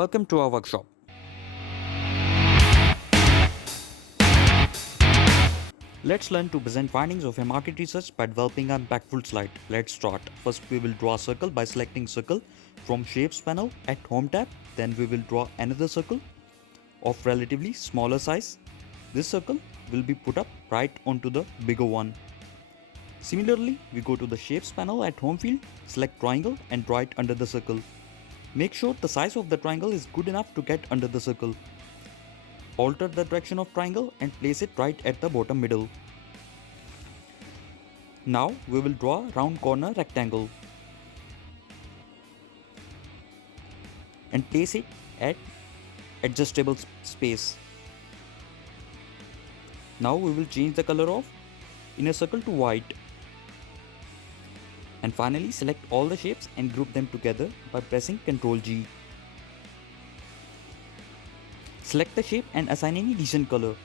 Welcome to our workshop. Let's learn to present findings of a market research by developing an impactful slide. Let's start. First, we will draw a circle by selecting circle from Shapes panel at Home tab. Then we will draw another circle of relatively smaller size. This circle will be put up right onto the bigger one. Similarly, we go to the Shapes panel at Home field, select triangle and draw it under the circle. Make sure the size of the triangle is good enough to get under the circle. Alter the direction of triangle and place it right at the bottom middle. Now we will draw a round corner rectangle and place it at adjustable space. Now we will change the color of inner circle to white. And finally select all the shapes and group them together by pressing Ctrl G. Select the shape and assign any decent color.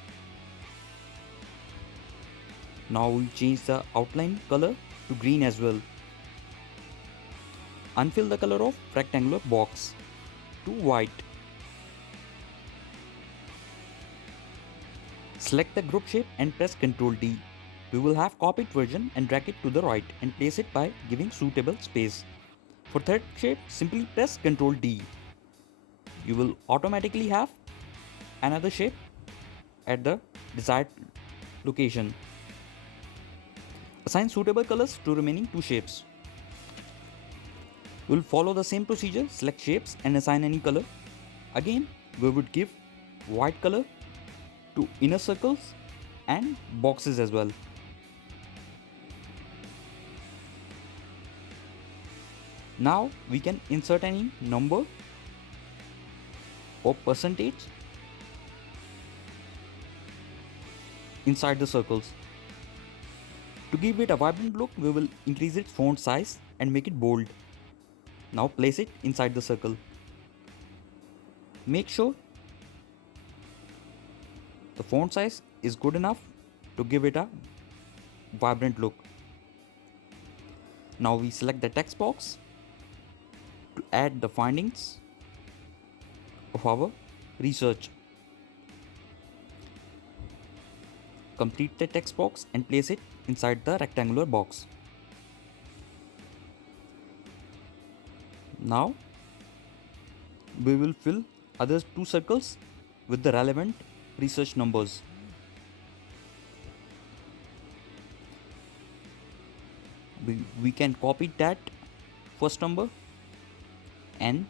Now we'll change the outline color to green as well. Unfill the color of rectangular box to white. Select the group shape and press Ctrl D. We will have copied version and drag it to the right and place it by giving suitable space. For third shape, simply press Ctrl D. You will automatically have another shape at the desired location. Assign suitable colors to remaining two shapes. We will follow the same procedure, select shapes and assign any color. Again, we would give white color to inner circles and boxes as well. Now we can insert any number or percentage inside the circles. To give it a vibrant look, we will increase its font size and make it bold. Now place it inside the circle. Make sure the font size is good enough to give it a vibrant look. Now we select the text box to add the findings of our research. Complete the text box and place it inside the rectangular box. Now we will fill other two circles with the relevant research numbers. We can copy that first number and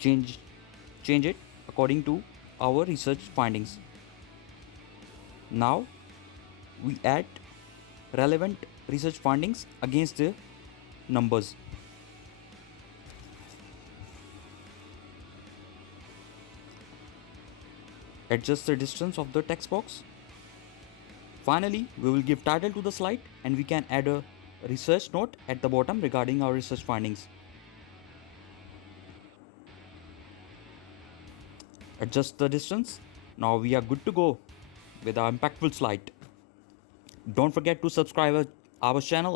change it according to our research findings. Now we add relevant research findings against the numbers. Adjust the distance of the text box. Finally, we will give title to the slide and we can add a research note at the bottom regarding our research findings. Adjust the distance. Now we are good to go with our impactful slide. Don't forget to subscribe our channel